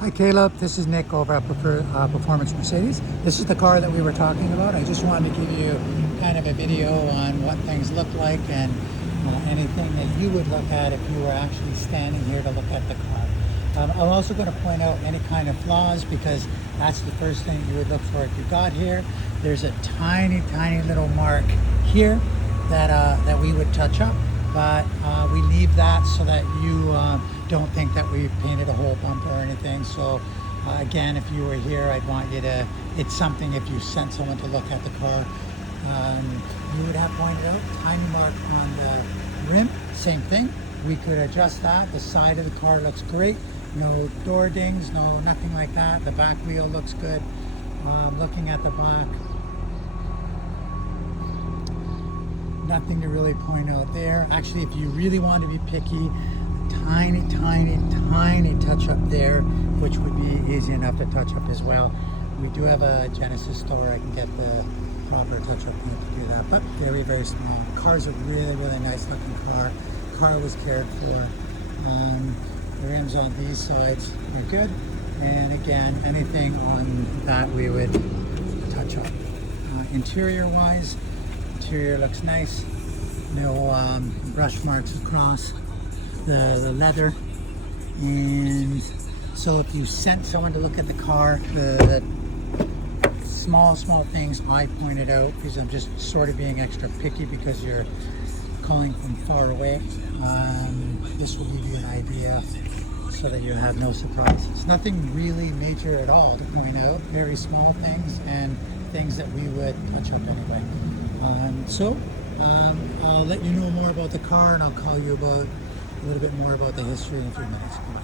Hi Caleb, this is Nick over at Performance Mercedes. This is the car that we were talking about. I just wanted to give you kind of a video on what things look like and anything that you would look at if you were actually standing here to look at the car. I'm also going to point out any kind of flaws because that's the first thing you would look for if you got here. There's a tiny little mark here that we would touch up, but we leave that so that you don't think that we painted a whole bumper or anything. So again, if you were here, I'd want you to, it's something if you sent someone to look at the car, you would have pointed out. Tiny mark on the rim, same thing. We could adjust that. The side of the car looks great. No door dings, no nothing like that. The back wheel looks good. Looking at the back, nothing to really point out there. Actually, if you really want to be picky, tiny touch up there, which would be easy enough to touch up as well. We do have a Genesis store. I can get the proper touch up paint to do that, but very small. Car's a really nice looking car. Car was cared for. The rims on these sides are good, and again, anything on that we would touch up. Interior wise, interior looks nice. No brush marks across the leather, and so if you sent someone to look at the car, the small things I pointed out, because I'm just sort of being extra picky because you're calling from far away, this will give you an idea so that you have no surprises. Nothing really major at all to point out, very small things and things that we would touch up anyway. I'll let you know more about the car, and I'll call you about a little bit more about the history in a few minutes. Bye-bye.